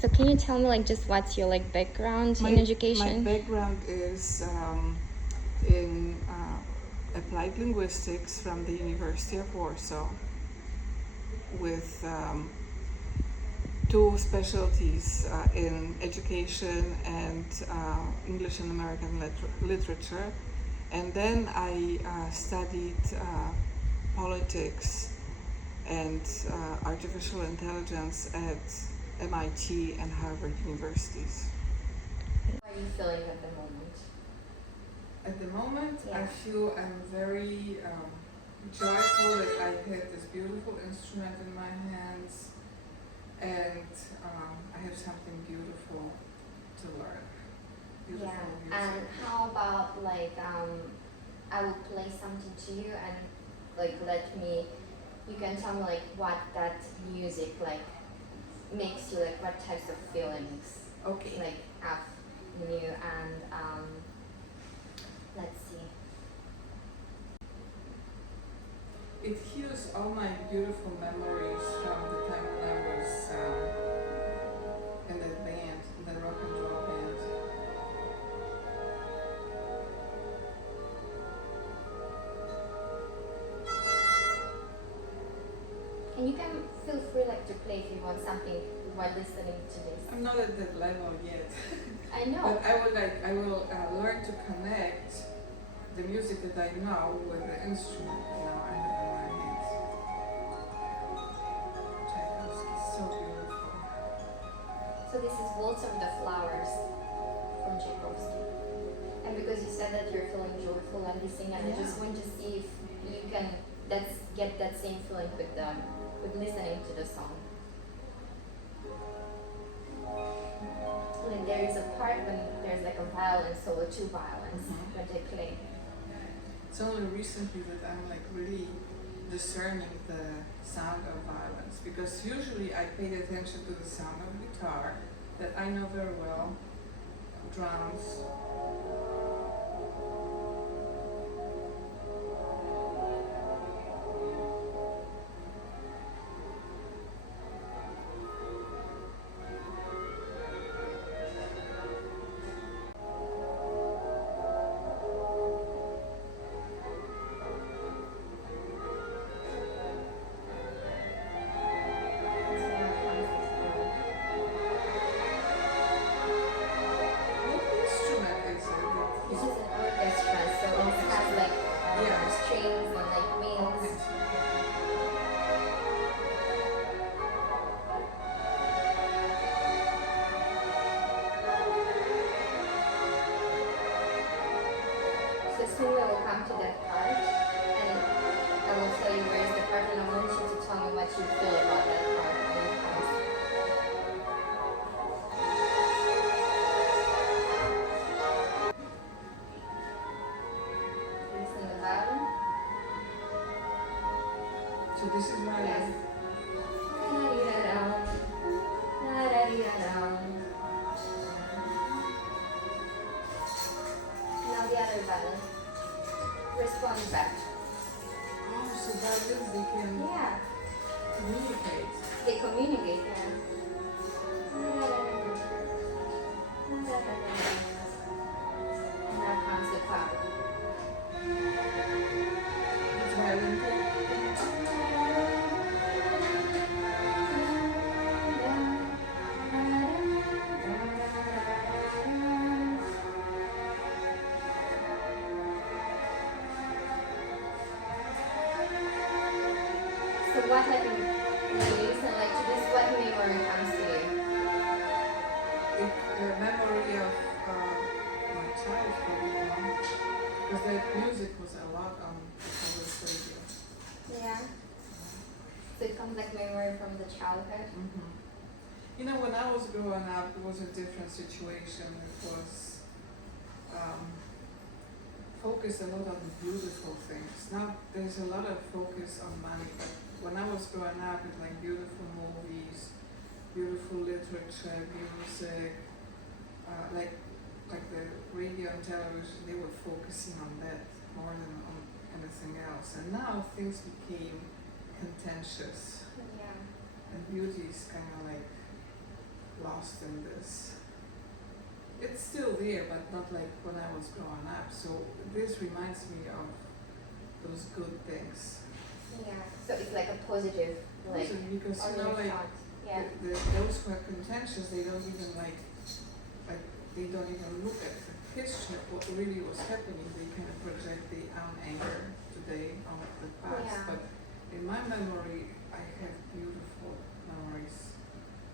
So can you tell me like just what's your like background in education? My background is in applied linguistics from the University of Warsaw with two specialties in education and English and American literature. And then I studied politics and artificial intelligence at MIT and Harvard universities. How are you feeling at the moment? At the moment, Yeah. I feel I'm very joyful that I had this beautiful instrument in my hands, and I have something beautiful to learn. Beautiful music. And how about like I will play something to you and like you can tell me like what that music like makes you, like what types of feelings Okay. like have in you, and let's see. It heals all my beautiful memories from the time when I was in that band, in the rock and roll band. And you can feel free like to play if you want something while listening to this. I'm not at that level yet. I know. But I will learn to connect the music that I know with the instrument that now I have in my hands. Tchaikovsky, so beautiful. So this is Waltz of the Flowers from Tchaikovsky. And because you said that you're feeling joyful and listening, and I just want to see if you can get that same feeling with listening to the song. Like there is a part when there's like a violin solo, two violins when they play. It's only recently that I'm like really discerning the sound of violins, because usually I paid attention to the sound of guitar that I know very well, drums. What instrument is it? This is an orchestra, so it has like strings and like wings. So soon we will come to that part, and I will tell you where is the part, and I want you to tell me what you feel about that part when it comes. Listen to the violin. So this is my Yes. Da-da-dee-da-dum. Da-da-dee-da-dum. Now the other violin. Respond back. Oh, so violins, they can Yeah. communicate. They communicate, yeah. And now comes the part. It's violin. So what like when you listen like to this, what memory comes to you? The memory of my childhood, because that music was a lot on public radio. Yeah. So it comes like memory from the childhood. You know, when I was growing up, it was a different situation. It was focused a lot on the beautiful things. Now there's a lot of focus on money, but when I was growing up, it's like beautiful movies, beautiful literature, music, like the radio and television. They were focusing on that more than on anything else. And now things became contentious, Yeah. and beauty is kind of like lost. lost in this. It's still there, but not like when I was growing up. So this reminds me of those good things. Yeah. So it's like a positive, like Also, because on you know, your like thought. Yeah. those who are contentious, they don't even like they don't even look at the history of what really was happening. They kind of project their own anger today on the past. Yeah. But in my memory, I have beautiful memories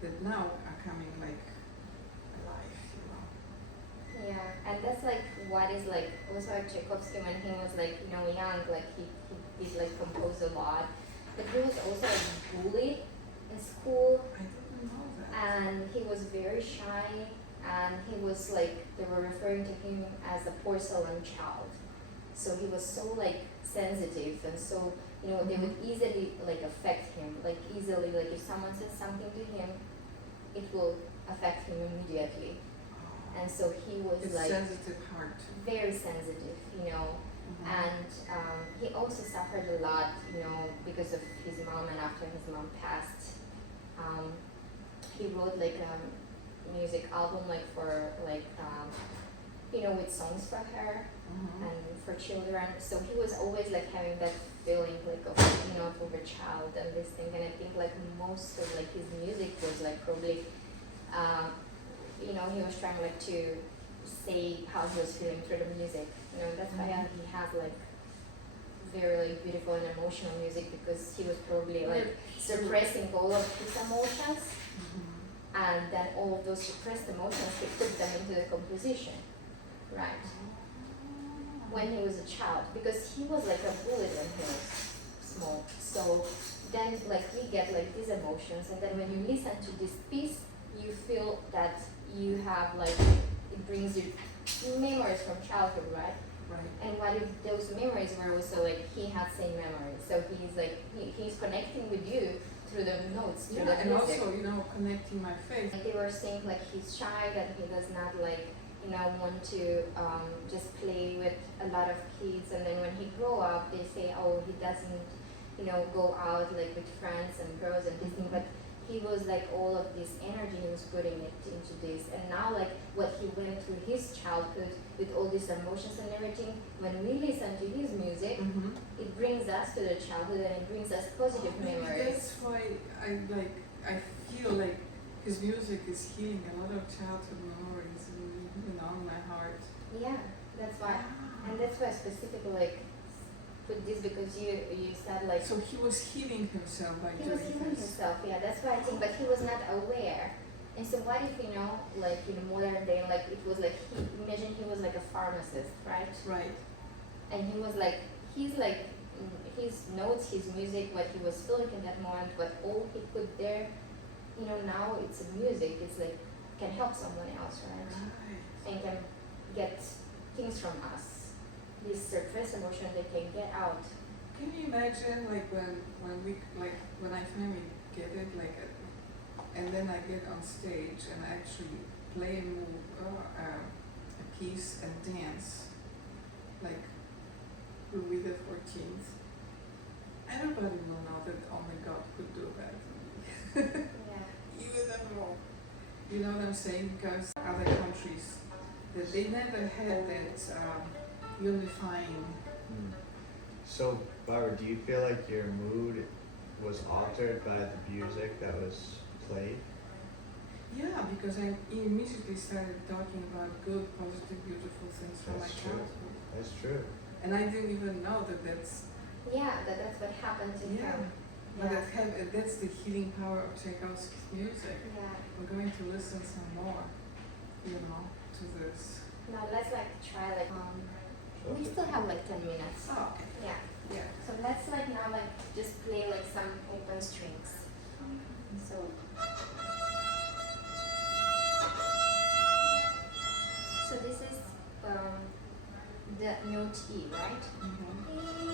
that now are coming like alive, you know. Yeah, and that's like what is like also like Tchaikovsky when he was like young, like he did like compose a lot, but he was also like bullied in school, I didn't know that. and he was very shy, and he was like they were referring to him as a porcelain child, so he was so like sensitive, and so they would easily like affect him, like easily, like if someone says something to him, it will affect him immediately. And so he was It's like sensitive heart. very sensitive, and he also suffered a lot, because of his mom, and after his mom passed, he wrote like a music album like for like with songs for her and for children. So he was always like having that feeling like of of a child and this thing, and I think like most of like his music was like probably he was trying like to say how he was feeling through the music. That's why he has like very like beautiful and emotional music, because he was probably like suppressing all of his emotions, and then all of those suppressed emotions he put them into the composition, right? When he was a child, because he was like a bully when he was small. So then like we get like these emotions, and then when you listen to this piece, you feel that you have like, it brings you memories from childhood, right? Right. And what if those memories were also like he had same memories? So he's like he's connecting with you through the notes, through the and music. also connecting my faith. Like they were saying like he's shy, that he does not like want to just play with a lot of kids, and then when he grow up, they say, oh, he doesn't go out like with friends and girls and this thing, but he was like all of this energy he was putting it into this, and now like what he went through his childhood with all these emotions and everything, when we listen to his music, it brings us to the childhood, and it brings us positive memories. That's why I feel like his music is healing a lot of childhood memories in my heart. Yeah, that's why, and that's why I specifically like put this, because you said like So he was healing himself by he doing was healing this. himself. Yeah, that's why I think, but he was not aware. And so what if like in modern day, like it was like imagine he was like a pharmacist, right? Right. And he was like he's like his notes, his music, what he was feeling in that moment, but all he put there, now it's music. It's like can help someone else, right? And can get things from us. This suppressed emotion they can get out. Can you imagine like when I finally get it and then I get on stage and actually play a move, a piece and dance like Louis the 14th. Everybody will know that only God could do that. Yeah. Even more. You know what I'm saying? Because other countries that they never had that unifying. So, Barbara, do you feel like your mood was altered by the music that was played? Yeah, because I immediately started talking about good, positive, beautiful things from my That's true. childhood. That's true. And I didn't even know that that's That's what happened to him. but Yeah. that's the healing power of Tchaikovsky's music. Yeah. We're going to listen some more, to this. Now let's like try like we still have like 10 minutes. Oh, okay. Yeah. Yeah. So let's like now like just play like some open strings. So this is the note E, right?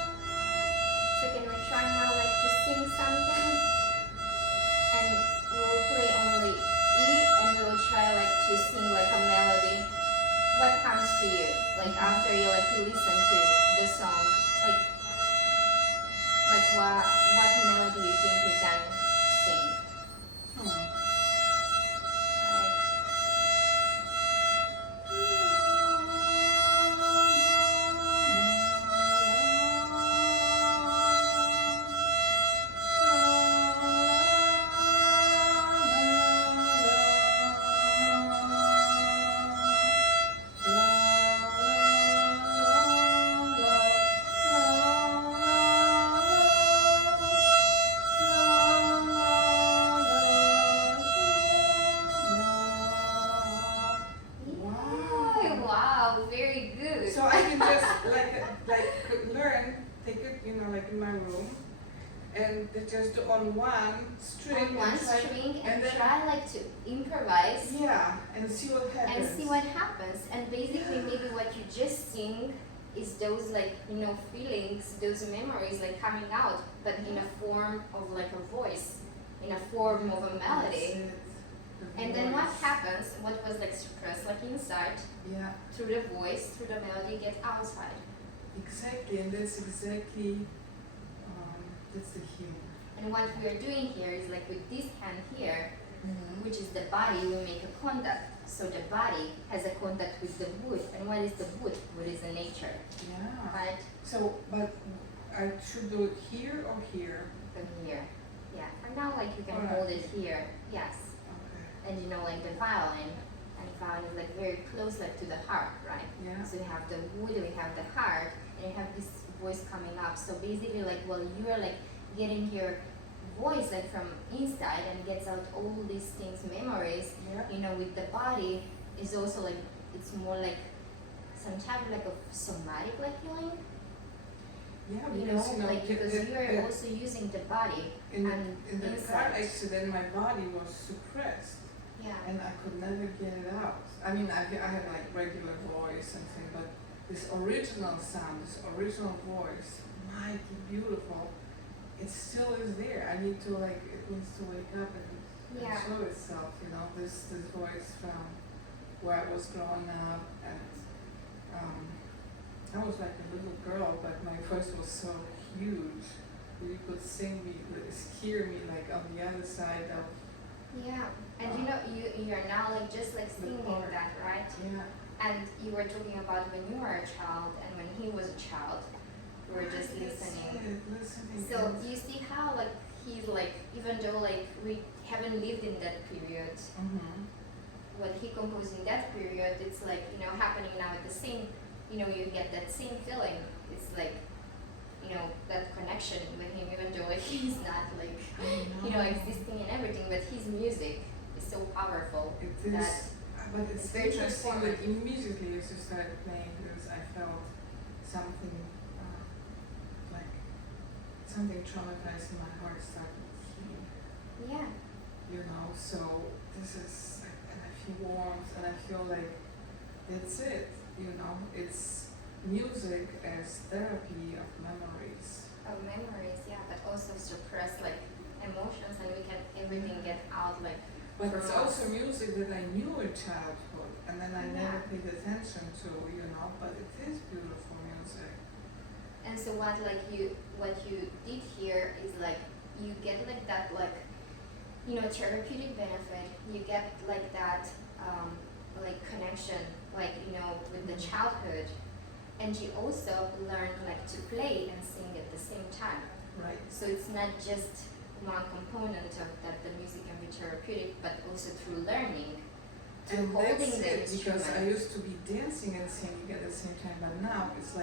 So can we try now like to sing something, and we'll play only E, and we'll try like to sing like a melody. What comes to you? Like after you listen to the song, like what melody you think you can sing? Hmm. Yeah, wow, very good. So I can just learn, take it, like in my room, and they just do on one string. On one and try, string and then, try to improvise Yeah, and see what happens. and see what happens. And basically maybe what you just sing is those feelings, those memories coming out, but in a form of a voice, in a form of a melody. And then what happens, what was suppressed inside, Yeah, through the voice, through the melody, gets outside. exactly, and that's exactly, that's the humor. And what we are doing here is with this hand here, which is the body, we make a contact. So the body has a contact with the wood. And what is the wood? Wood is the nature, Yeah. right? So, but I should do it here or here? From here. Yeah. For now, you can Alright. hold it here. Yes. Okay. And the violin. And violin is very close to the heart, right? Yeah. So we have the wood, we have the heart, and you have this voice coming up. So basically you are getting your voice from inside and gets out all these things, memories, Yeah. with the body is also it's more some type of somatic feeling, Yeah, because because you are the- also using the body in and the car inside. accident, my body was suppressed, Yeah. and I could never get it out. I mean, I had regular voice and thing, but this original sound, this original voice, mighty beautiful, it still is there. I need to it needs to wake up and Yeah. show itself. This voice from where I was growing up, and I was like a little girl, but my voice was so huge. You could sing me, hear me on the other side of. Yeah. And you are now just singing part. that, right? Yeah. And you were talking about when you were a child and when he was a child. We were just listening. Listening. So you see how he's even though we haven't lived in that period, Mm-hmm. what he composed in that period, it's happening now at the same, you get that same feeling. It's that connection with him, even though he's not existing in everything, but his music is so powerful. It is, that but it's it's very interesting that transformative. immediately as you started playing this, I felt something something traumatized in my heart started healing. Yeah. So this is, and I feel warmth, and I feel that's it. It's music as therapy of memories. Of memories, yeah, but also suppress emotions, and we can everything get out But it's from also us. music that I knew in childhood, and then I never Yeah. paid attention to, but it is beautiful music. And so what you did here is you get that therapeutic benefit. You get that connection with the childhood, and you also learn to play and sing at the same time. Right. So it's not just one component of that the music can be therapeutic, but also through learning, through And holding that's the it, because I instrument. used to be dancing and singing at the same time, but now it's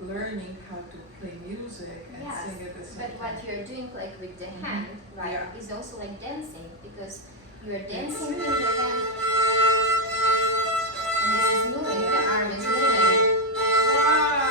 learning how to play music and Yes, sing at the same but time. what you're doing with the Mhm. hand, right, Yeah. is also dancing, because you are dancing That's with the hand, and this is moving, the arm is moving. Wow!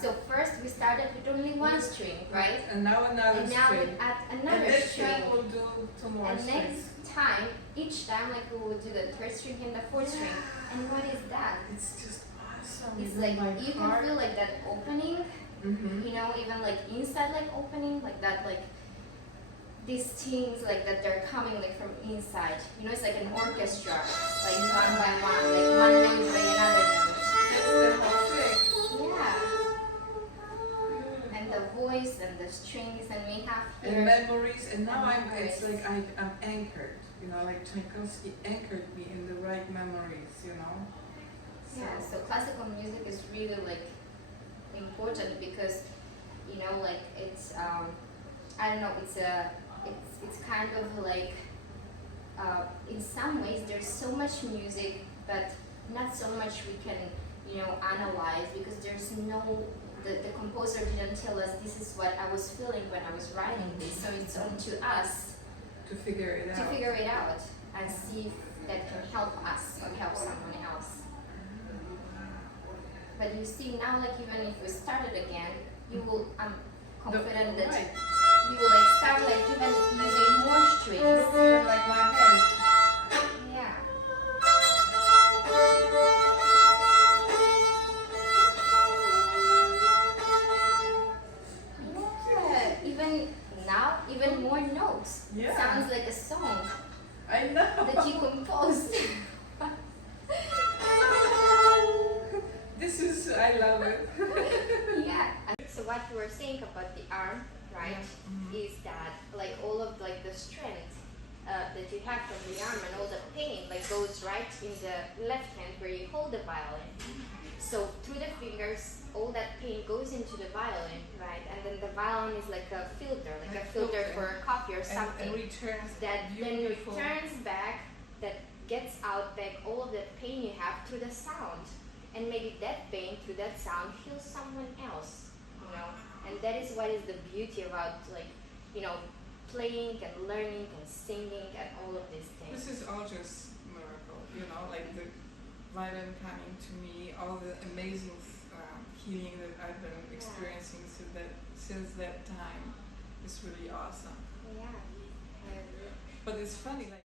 So first we started with only one string, right? And now another And now string. we add And another next string. time we'll do 2 more And strings. next time, each time, like we will do the 3rd string and the 4th string. And what is that? It's just awesome. It's Even like my you can heart- feel like that opening, Mhm. you know, even like inside like opening, like that, like these things like that they're coming like from inside. You know, it's like an orchestra, like one by one, like one note by another note. That's the whole thing. Yeah. And the voice and the strings, and we have And here. memories, and now And it's memories. like I'm anchored, you know, like Tchaikovsky anchored me in the right memories, you know. Yeah, so classical music is really like important because, you know, like it's I don't know, it's kind of like in some ways there's so much music, but not so much we can, you know, analyze because there's no the composer didn't tell us this is what I was feeling when I was writing this, so it's on to us To figure it to out. figure it out and see if that can help us or help someone else. But you see now, like even if we started again, you will. I'm confident that Right. you will like start like even using more strings. Even like my head. Yeah. Yeah. Even now, even more notes. Yeah. Sounds like a song I know. that you composed. This is, I love it. Yeah. So what you were saying about the arm, right, is that like all of like the strength that you have from the arm and all the pain like goes right in the left hand where you hold the violin. So through the fingers, all that pain goes into the violin, right? And then the violin is like a filter, like a filter for coffee or something. And returns That then beautiful. returns back, that gets out back all of that pain you have through the sound. And maybe that pain through that sound heals someone else, you know. And that is what is the beauty about, like, you know, playing and learning and singing and all of these things. This is all just miracle, you know, like the violin coming to me, all the amazing healing that I've been experiencing since that time is really awesome. Yeah. But it's funny, like.